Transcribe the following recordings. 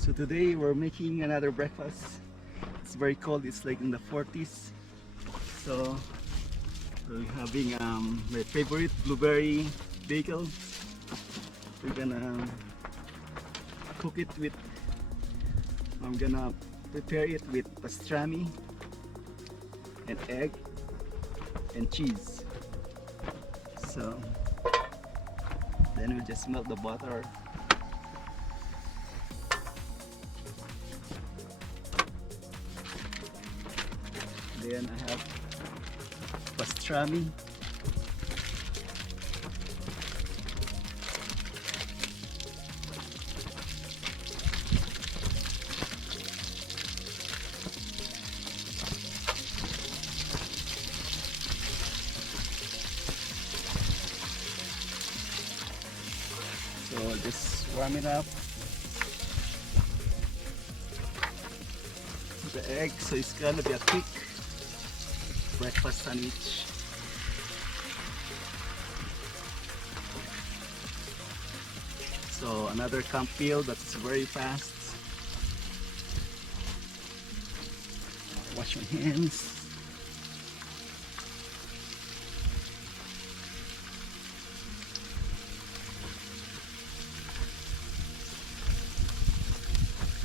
So today we're making another breakfast. It's very cold, it's like in the 40s. So we're having my favorite blueberry bagel. We're gonna cook it with, I'm gonna prepare it with pastrami and egg and cheese. So then we just melt the butter. Then I have pastrami. So just warm it up. The egg, so it's gonna be a quick breakfast sandwich. So another camp meal that's very fast. Wash your hands.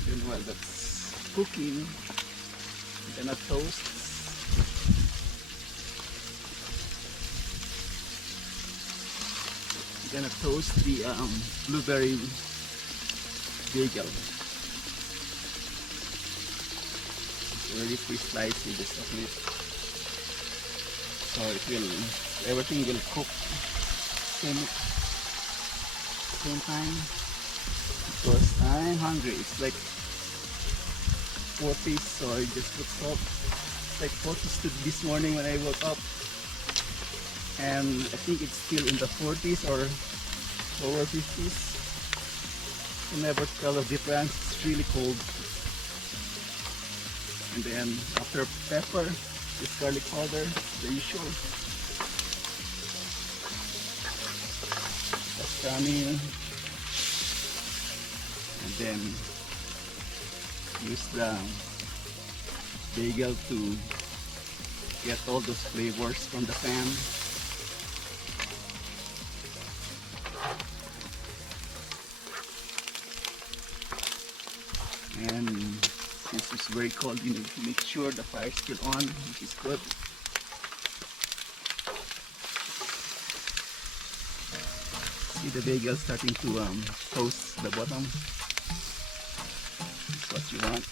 Then while that's cooking, we're gonna toast. We're gonna toast the blueberry bagel. It's already pre-sliced, you just open it. So it will, everything will cook same time. Because I'm hungry. It's like 40s, so I just put salt. It's like 40s to this morning when I woke up. And I think it's still in the 40s or lower 50s. You never tell the difference. It's really cold. And then after pepper, this garlic powder, the usual. Pastrami. And then use the bagel to get all those flavors from the pan. And since it's very cold, you need to make sure the fire is still on, which is good. See the bagel starting to toast the bottom. That's what you want.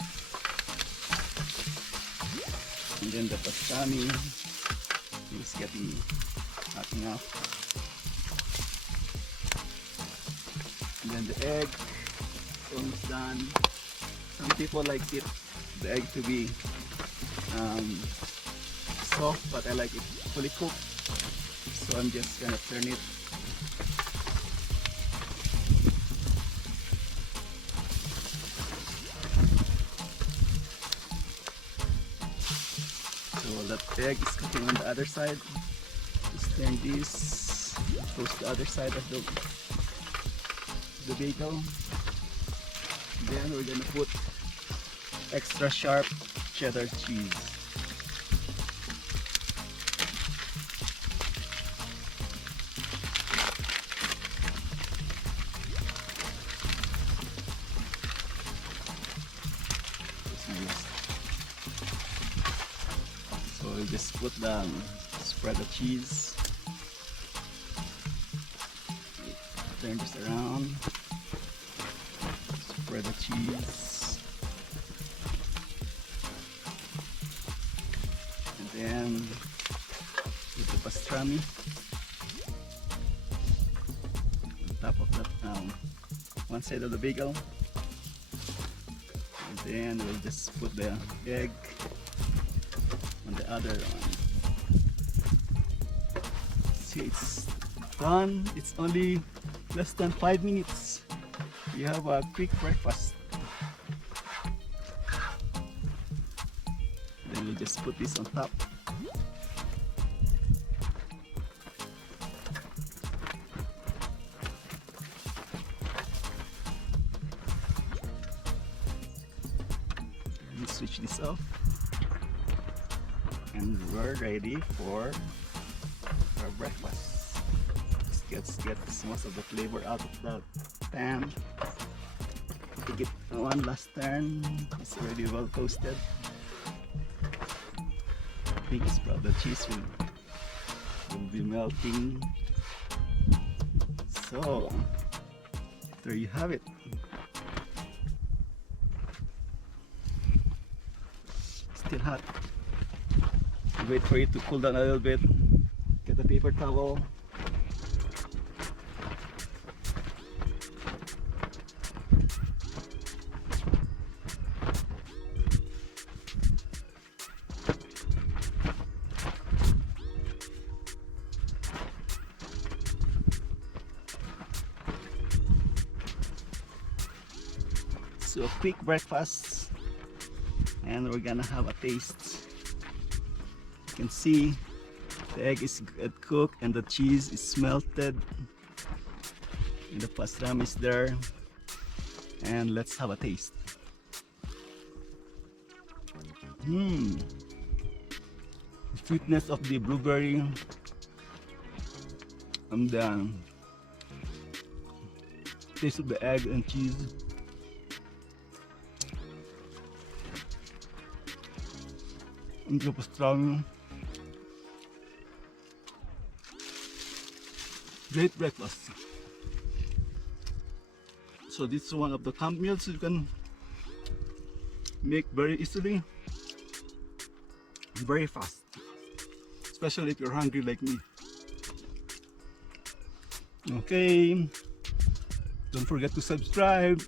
And then the pastrami is getting hot enough. And then the egg is almost done. Some people like it, the egg to be soft, but I like it fully cooked. So I'm just gonna turn it. So that egg is cooking on the other side. Just turn this, toast the other side of the bagel. Then we're gonna put extra sharp cheddar cheese. So we just put the spread the cheese. Turn this around. Spread the cheese. And then put the pastrami on top of that one side of the bagel. And then we'll just put the egg on the other one. See, it's done. It's only less than 5 minutes. You have a quick breakfast. Then you just put this on top. switch this off, and we're ready for our breakfast. Let's get most of the flavor out of the pan. Take it one last turn. It's already well toasted. I think it's probably the cheese will be melting. So there you have it. Still hot. Wait for it to cool down a little bit. Get a paper towel. So a quick breakfast, and we're gonna have a taste. You can see the egg is cooked and the cheese is melted and the pastrami is there, and let's have a taste. The sweetness of the blueberry and the taste of the egg and cheese. And the pastrami. Great breakfast. So this is one of the camp meals you can make very easily, very fast, especially if you're hungry like me. Okay, don't forget to subscribe.